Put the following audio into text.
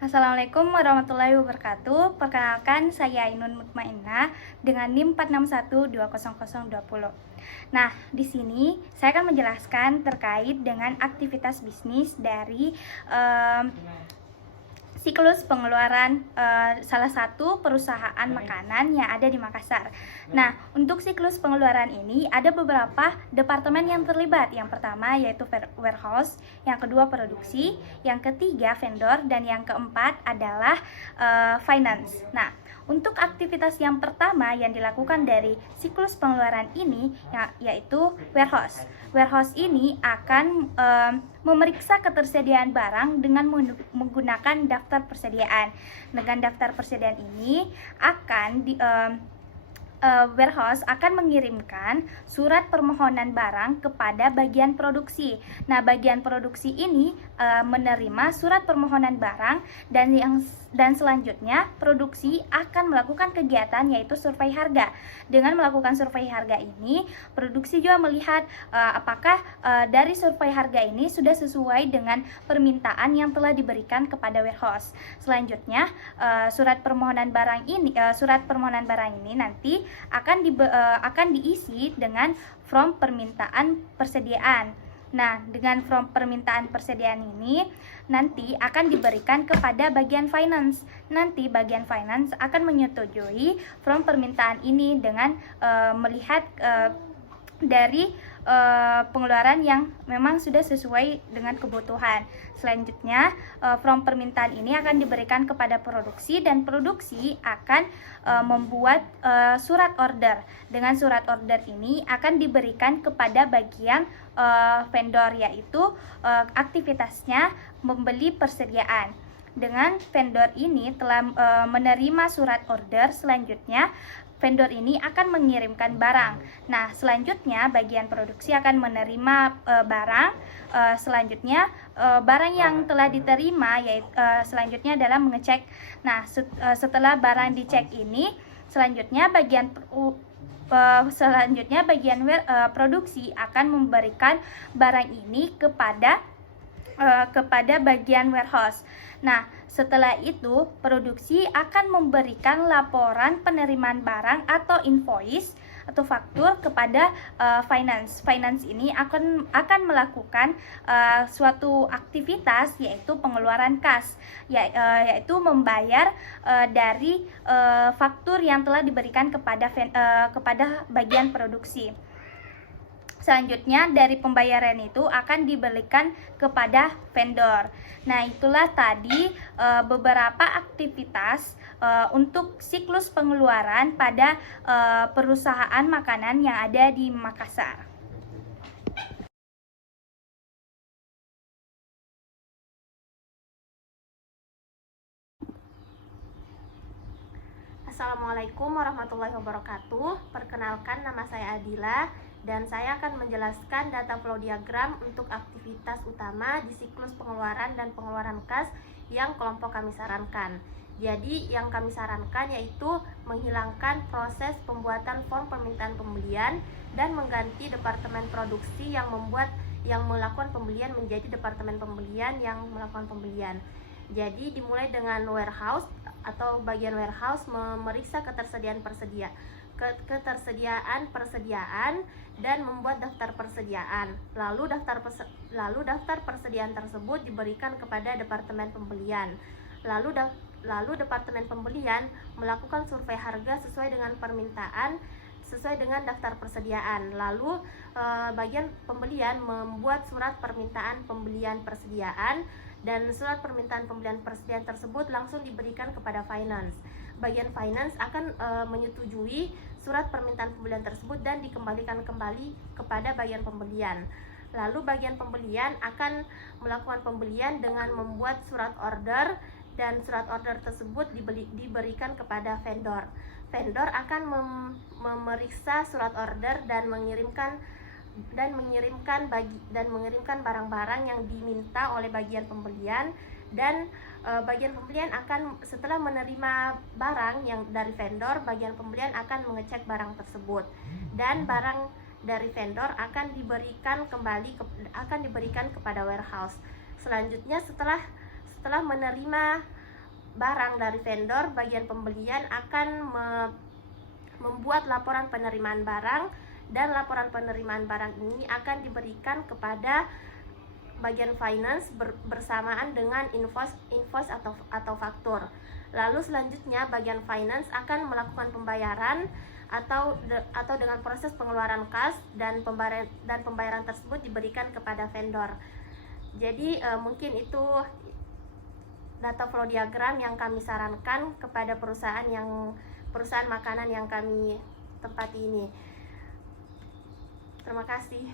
Assalamualaikum warahmatullahi wabarakatuh. Perkenalkan, saya Ainun Mutmainnah dengan NIM 461200020. Nah, di sini saya akan menjelaskan terkait dengan aktivitas bisnis dari siklus pengeluaran salah satu perusahaan makanan yang ada di Makassar. Nah, untuk siklus pengeluaran ini ada beberapa departemen yang terlibat. Yang pertama yaitu warehouse, yang kedua produksi, yang ketiga vendor, dan yang keempat adalah finance. Nah, untuk aktivitas yang pertama yang dilakukan dari siklus pengeluaran ini yaitu warehouse. Warehouse ini akan memeriksa ketersediaan barang dengan menggunakan daftar persediaan. Dengan daftar persediaan ini akan warehouse akan mengirimkan surat permohonan barang kepada bagian produksi. Nah, bagian produksi ini menerima surat permohonan barang dan selanjutnya produksi akan melakukan kegiatan yaitu survei harga. Dengan melakukan survei harga ini, produksi juga melihat apakah dari survei harga ini sudah sesuai dengan permintaan yang telah diberikan kepada warehouse. Selanjutnya, surat permohonan barang ini nanti akan diisi dengan form permintaan persediaan. Nah, dengan form permintaan persediaan ini nanti akan diberikan kepada bagian finance. Nanti bagian finance akan menyetujui form permintaan ini dengan melihat dari pengeluaran yang memang sudah sesuai dengan kebutuhan. Selanjutnya, form permintaan ini akan diberikan kepada produksi dan produksi akan membuat surat order. Dengan surat order ini akan diberikan kepada bagian vendor, yaitu aktivitasnya membeli persediaan. Dengan vendor ini telah menerima surat order, selanjutnya vendor ini akan mengirimkan barang. Nah, selanjutnya bagian produksi akan menerima barang. Selanjutnya barang yang telah diterima yaitu selanjutnya adalah mengecek. Nah, setelah barang dicek ini, selanjutnya bagian produksi akan memberikan barang ini kepada bagian warehouse. Nah, setelah itu produksi akan memberikan laporan penerimaan barang atau invoice atau faktur kepada finance. Finance ini akan melakukan suatu aktivitas yaitu pengeluaran kas, yaitu membayar dari faktur yang telah diberikan kepada bagian produksi. Selanjutnya dari pembayaran itu akan diberikan kepada vendor. Nah, itulah tadi beberapa aktivitas untuk siklus pengeluaran pada perusahaan makanan yang ada di Makassar. Assalamualaikum warahmatullahi wabarakatuh. Perkenalkan, nama saya Adila dan saya akan menjelaskan data flow diagram untuk aktivitas utama di siklus pengeluaran dan pengeluaran kas yang kelompok kami sarankan. Jadi yang kami sarankan yaitu menghilangkan proses pembuatan form permintaan pembelian dan mengganti departemen produksi yang melakukan pembelian menjadi departemen pembelian yang melakukan pembelian. Jadi dimulai dengan warehouse atau bagian warehouse memeriksa ketersediaan persediaan dan membuat daftar persediaan. Lalu daftar persediaan tersebut diberikan kepada departemen pembelian. Lalu departemen pembelian melakukan survei harga sesuai dengan permintaan sesuai dengan daftar persediaan. Lalu bagian pembelian membuat surat permintaan pembelian persediaan dan surat permintaan pembelian persediaan tersebut langsung diberikan kepada finance. Bagian finance akan menyetujui surat permintaan pembelian tersebut dan dikembalikan kembali kepada bagian pembelian. Lalu bagian pembelian akan melakukan pembelian dengan membuat surat order dan surat order tersebut diberikan kepada vendor. Vendor akan memeriksa surat order dan mengirimkan barang-barang yang diminta oleh bagian pembelian, dan bagian pembelian akan setelah menerima barang yang dari vendor, bagian pembelian akan mengecek barang tersebut dan barang dari vendor akan diberikan kepada warehouse. Selanjutnya setelah menerima barang dari vendor, bagian pembelian akan membuat laporan penerimaan barang, dan laporan penerimaan barang ini akan diberikan kepada bagian finance bersamaan dengan invoice atau faktur. Lalu selanjutnya bagian finance akan melakukan pembayaran atau dengan proses pengeluaran kas, dan pembayaran tersebut diberikan kepada vendor. Jadi mungkin itu data flow diagram yang kami sarankan kepada perusahaan makanan yang kami tempati ini. Terima kasih.